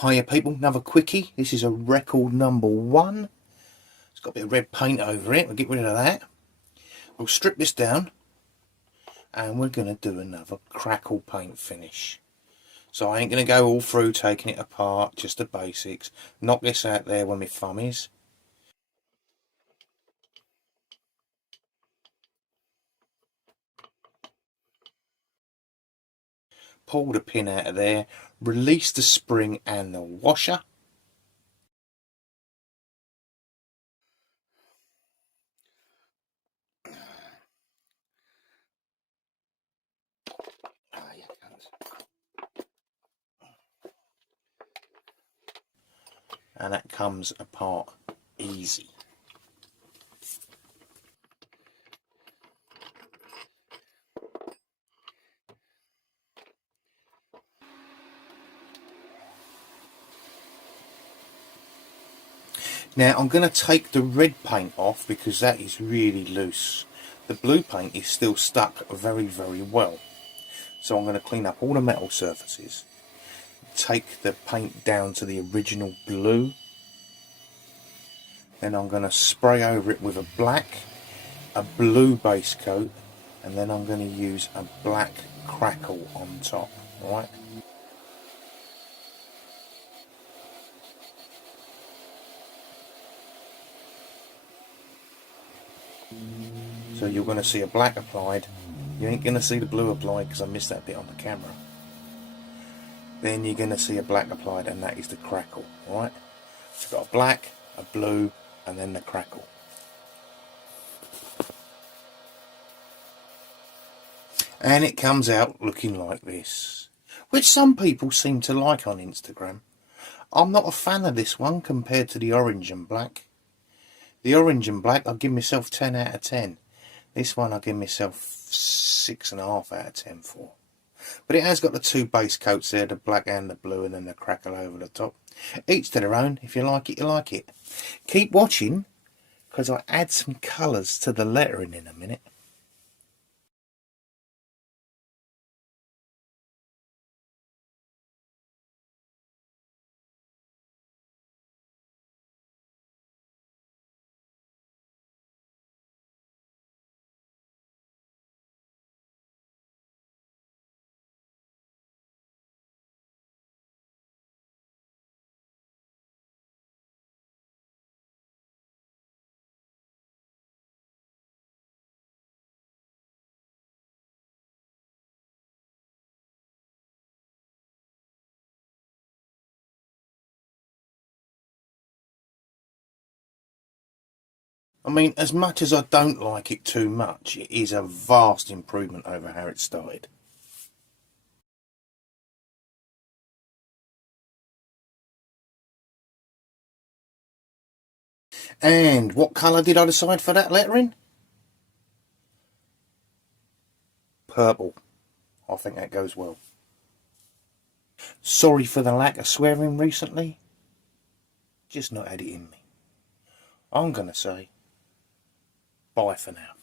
Hiya people, another quickie. This is a record number 1. It's got a bit of red paint over it. We'll get rid of that. We'll strip this down and we're going to do another crackle paint finish. So I ain't going to go all through taking it apart, just the basics. Knock this out there where my thumb is. Pull the pin out of there, release the spring and the washer. And that comes apart easy. Now I'm going to take the red paint off because that is really loose. The blue paint is still stuck very well. So I'm going to clean up all the metal surfaces. Take the paint down to the original blue. Then I'm going to spray over it with a blue base coat, and then I'm going to use a black crackle on top. Alright? So you're going to see a black applied. You ain't going to see the blue applied because I missed that bit on the camera. Then you're going to see a black applied, and that is the crackle. Alright? So you've got a black, a blue, and then the crackle. And it comes out looking like this, which some people seem to like on Instagram. I'm not a fan of this one compared to the orange and black. The orange and black I'll give myself 10 out of 10. This one I'll give myself 6.5 out of 10 for. But it has got the 2 base coats there, the black and the blue, and then the crackle over the top. Each to their own. If you like it, you like it. Keep watching, because I add some colours to the lettering in a minute. I mean, as much as I don't like it too much, it is a vast improvement over how it started. And what colour did I decide for that lettering? Purple. I think that goes well. Sorry for the lack of swearing recently. Just not had it in me. I'm going to say bye for now.